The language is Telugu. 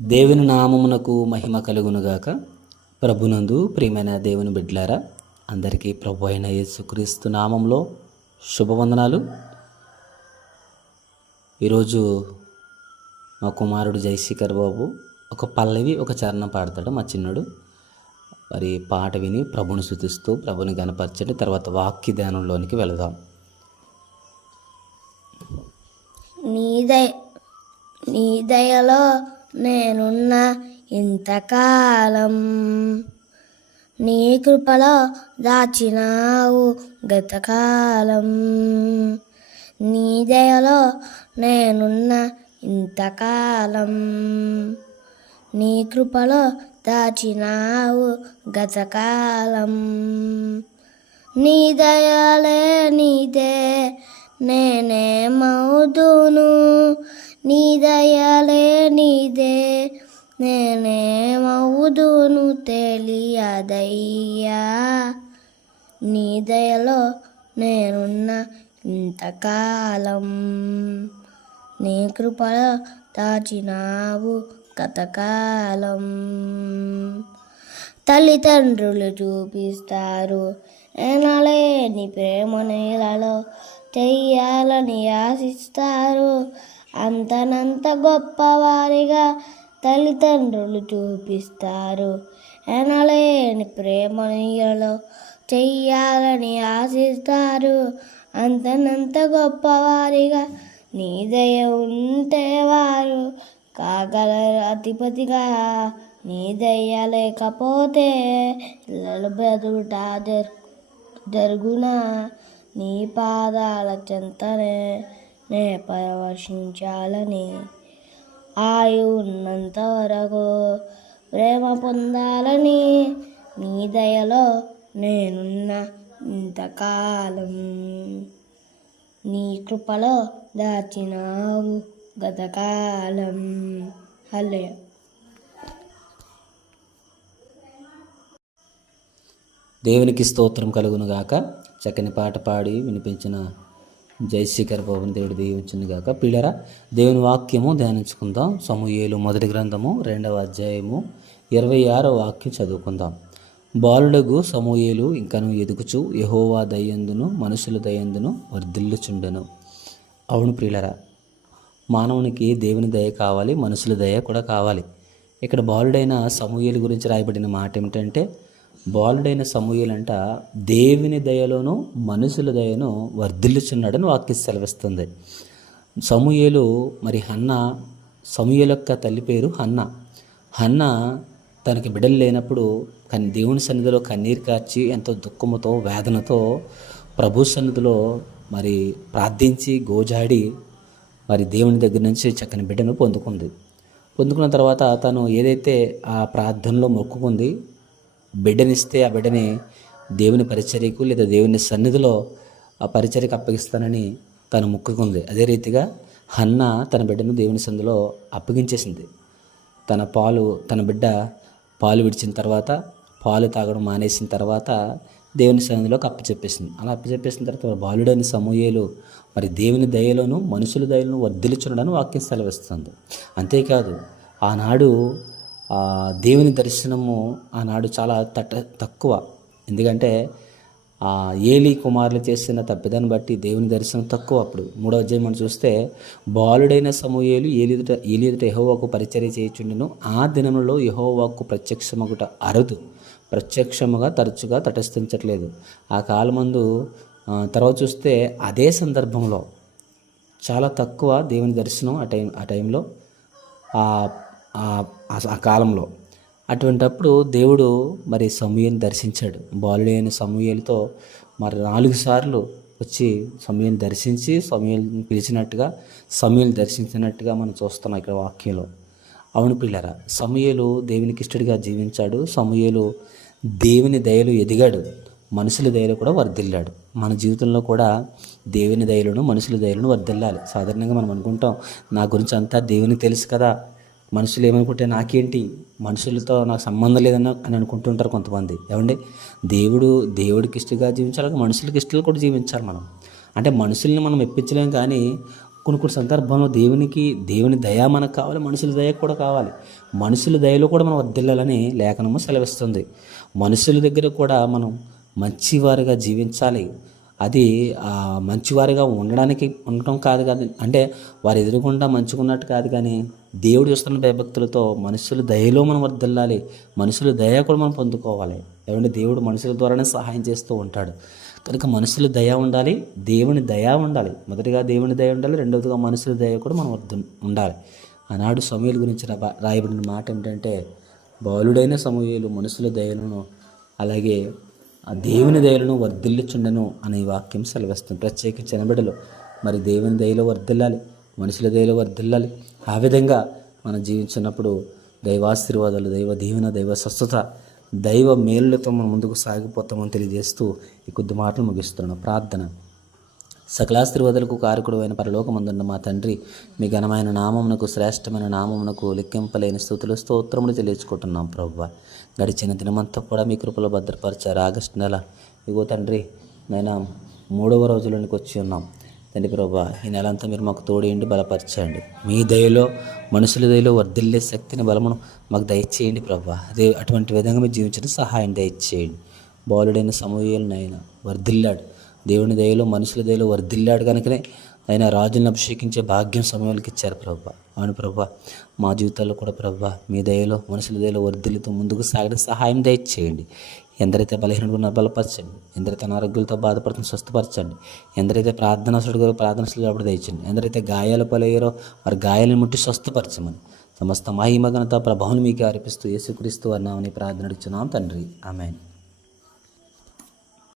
దేవుని నామమునకు మహిమ కలుగునుగాక. ప్రభునందు ప్రియమైన దేవుని బిడ్డలారా, అందరికీ ప్రభు అయిన యేసుక్రీస్తు నామంలో శుభవందనాలు. ఈరోజు మా కుమారుడు జయశేఖర్ బాబు ఒక పల్లవి ఒక చరణం పాడతాడు. మా చిన్నడు మరి పాట విని ప్రభుని స్తుతిస్తూ ప్రభుని గణపరచండి. తర్వాత వాక్య ధ్యానంలోనికి వెళదాం. నీ దయలో నేనున్న ఇంతకాలం, నీ కృపలో దాచినావు గతకాలం. నీ దయలో నేనున్న ఇంతకాలం, నీ కృపలో దాచినావు గతకాలం. నీ దయలే నీదే నేనేమవుదును, నీ దయలే నీదే నేనేమవుదును తెలియదయ్యా. నీ దయలో నేనున్న ఇంతకాలం, నీ కృపలో దాచినావు గతకాలం. తల్లిదండ్రులు చూపిస్తారు ఎనలేని ప్రేమ నీళ్ళలో, చెయ్యాలని ఆశిస్తారు అంతనంత గొప్పవారిగా. తల్లిదండ్రులు చూపిస్తారు ఎనలేని ప్రేమ నీళ్ళలో, చెయ్యాలని ఆశిస్తారు అంతనంత గొప్పవారిగా. నీ దయ ఉంటే వారు కాగలరు అధిపతిగా, నీ దయ లేకపోతే పిల్లలు బ్రతుకుట జరుగునా. నీ పాదాల చెంతనే నే పరవశించాలని, ఆయు ఉన్నంత వరకు ప్రేమ పొందాలని. నీ దయలో నేనున్న ఇంతకాలం, నీ కృపలో దాచినావు గతకాలం. హల్లెలూయా. దేవునికి స్తోత్రం కలుగునుగాక. చక్కని పాట పాడి వినిపించిన జయశేఖర్ బాబుని దేవుడు దీవించునుగాక. పిల్లరా, దేవుని వాక్యము ధ్యానించుకుందాం. సమూయేలు మొదటి గ్రంథము 2వ అధ్యాయము 26వ వాక్యం చదువుకుందాం. బాలుడగు సమూయేలు ఇంకను ఎదుగుచు యెహోవా దయందును మనుషుల దయందును వర్ధిల్లుచుండెను. అవును ప్రియులరా, మానవునికి దేవుని దయ కావాలి, మనుషుల దయ కూడా కావాలి. ఇక్కడ బాలుడైన సమూయేలు గురించి రాయబడిన మాట ఏమిటంటే, బాలుడైన సమూయేలు అంట దేవుని దయలోను మనుషుల దయను వర్ధిల్లుచున్నాడని వాక్యం సెలవిస్తుంది. సమూయేలు మరి సమూయేలు యొక్క తల్లి పేరు హన్న తనకి బిడ్డలు లేనప్పుడు దేవుని సన్నిధిలో కన్నీరు కార్చి ఎంతో దుఃఖముతో వేదనతో ప్రభు సన్నిధిలో మరి ప్రార్థించి గోజాడి మరి దేవుని దగ్గర నుంచి చక్కని బిడ్డను పొందుకున్న తర్వాత తను ఏదైతే ఆ ప్రార్థనలో మొక్కుకుంది, బిడ్డనిస్తే ఆ బిడ్డని దేవుని పరిచర్యకు లేదా దేవుని సన్నిధిలో ఆ పరిచర్యకు అప్పగిస్తానని తను మొక్కుకుంది. అదే రీతిగా హన్న తన బిడ్డను దేవుని సన్నిధిలో అప్పగించేసింది. తన బిడ్డ పాలు విడిచిన తర్వాత, పాలు తాగడం మానేసిన తర్వాత దేవుని సన్నిధిలోకి అప్పచెప్పేసింది. అలా అప్పచెప్పేసిన తర్వాత బాలుడైన సమూయేలు మరి దేవుని దయలోను మనుషుల దయలను వర్ధిల్చున్నాడని వాక్యం సెలవిస్తుంది. అంతేకాదు, ఆనాడు దేవుని దర్శనము ఆనాడు చాలా తక్కువ. ఎందుకంటే ఏలీ కుమారులు చేసిన తప్పిదాన్ని బట్టి దేవుని దర్శనం తక్కువ. అప్పుడు 3వ అధ్యాయం మనం చూస్తే, బాలుడైన సమూయేలు ఏలీ ఎదుట యెహోవాకు పరిచర్య చేయుచుండెను. ఆ దినములలో యెహోవాకు ప్రత్యక్షమగుట అరుదు, ప్రత్యక్షముగా తరచుగా తటస్థించట్లేదు. ఆ కాలమందు తర్వాత చూస్తే అదే సందర్భంలో చాలా తక్కువ దేవుని దర్శనం ఆ టైంలో ఆ కాలంలో. అటువంటప్పుడు దేవుడు మరి సమూయేలుని దర్శించాడు. బాలుడైన సమూయేలుతో మరి 4 సార్లు వచ్చి సమూయేలుని దర్శించి సమూయేలుని పిలిచినట్టుగా, సమూయేలుని దర్శించినట్టుగా మనం చూస్తున్నాం ఇక్కడ వాక్యంలో. అవును పిల్లరా, సమూయేలు దేవునికి ఇష్టడిగా జీవించాడు. సమూయేలు దేవుని దయలో ఎదిగాడు, మనుషుల దయలో కూడా వర్ధిల్లాడు. మన జీవితంలో కూడా దేవుని దయలను మనుషుల దయలను వర్ధిల్లాలి. సాధారణంగా మనం అనుకుంటాం, నా గురించి అంతా దేవునికి తెలుసు కదా, మనుషులు ఏమనుకుంటే నాకేంటి, మనుషులతో నాకు సంబంధం లేదని అనుకుంటుంటారు కొంతమంది. ఏమండి, దేవుడికి ఇష్టగా జీవించాలి, మనుషులకి ఇష్టాలు కూడా జీవించాలి మనం. అంటే మనుషుల్ని మనం మెప్పించలేం, కానీ కొన్ని సందర్భంలో దేవుని దయ మనకు కావాలి, మనుషుల దయ కూడా కావాలి. మనుషుల దయలో కూడా మనం వర్ధిల్లాలని లేఖనము సెలవిస్తుంది. మనుషుల దగ్గర కూడా మనం మంచివారిగా జీవించాలి. అది మంచివారిగా ఉండటం కాదు అంటే వారు ఎదురుకుండా మంచుకున్నట్టు కాదు, కానీ దేవుడు చూస్తున్న భయభక్తులతో మనుషుల దయలో మనం వర్ధిల్లాలి. మనుషుల దయ కూడా మనం పొందుకోవాలి. ఏమంటే దేవుడు మనుషుల ద్వారానే సహాయం చేస్తూ ఉంటాడు. కనుక మనుషుల దయ ఉండాలి, దేవుని దయ ఉండాలి. మొదటిగా దేవుని దయ ఉండాలి, రెండవదిగా మనుషుల దయ కూడా మనం ఉండాలి. ఆనాడు సమూయేలు గురించి రాయబడిన మాట ఏంటంటే, బాలుడైన సమూయేలు మనుషుల దయలను అలాగే ఆ దేవుని దయలను వర్ధిల్లుచుండెను అనే వాక్యం సెలవిస్తుంది. ప్రత్యేకించిన బిడ్డలు మరి దేవుని దయలో వర్ధిల్లాలి, మనుషుల దయలో వర్ధిల్లాలి. ఆ విధంగా మనం జీవించినప్పుడు దైవాశీర్వాదాలు, దైవ దీవెన, దైవ స్వస్థత, దైవ మేలులతో మనం ముందుకు సాగిపోతామని తెలియజేస్తూ ఈ కొద్ది మాటలు ముగిస్తున్నాను. ప్రార్థన. సకలాశీర్వాదాలకు కారకుడు అయిన పరలోకమందున్న మా తండ్రి, మీ ఘనమైన నామమునకు, శ్రేష్టమైన నామమునకు లెక్కింపలేని స్తుతులు స్తోత్రములు తెలియచుకుంటున్నాం ప్రభువా. గడిచిన దినమంతా కూడా మీ కృపలో భద్రపరిచారు. ఆగస్టు నెల ఇగో తండ్రి నేను 3వ రోజులోనికి వచ్చి ఉన్నాం తండ్రి ప్రభువా. ఈ నెలంతా మీరు మాకు తోడేయండి, బలపరచండి. మీ దయలో, మనుషుల దయలో వర్ధిల్లే శక్తిని, బలమును మాకు దయచేయండి ప్రభువా. అటువంటి విధంగా మీరు జీవించడం సహాయం దయచేయండి. బాలుడైన సమూయేలునైనా వర్ధిల్లాడు, దేవుని దయలో, మనుషుల దయలో వర్ధిల్లాడు కనుకనే ఆయన రాజులను అభిషేకించే భాగ్యం సమూయేలుకి ఇచ్చారు ప్రభువా. అవును ప్రభువా, మా జీవితాల్లో కూడా ప్రభువా మీ దయలో, మనుషుల దయలో వర్ధిల్లుతూ ముందుకు సాగడం సహాయం దయచేయండి. ఎందరైతే బలహీనుడున్న బలపరచండి, ఎందరైతే అనారోగ్యాలతో బాధపడుతున్న స్వస్థపరచండి, ఎందరైతే ప్రార్థనాసుడు ప్రార్థనలు అప్పుడు దయచండి, ఎందరైతే గాయాలు పలయ్యారో వారి గాయాలను ముట్టి స్వస్థపరచమని సమస్త మహిమ ఘనత ప్రభావం మీకు అర్పిస్తూ యేసుక్రీస్తు అన్నామని ప్రార్థన అడుగుచున్నాం తండ్రి. ఆమేన్.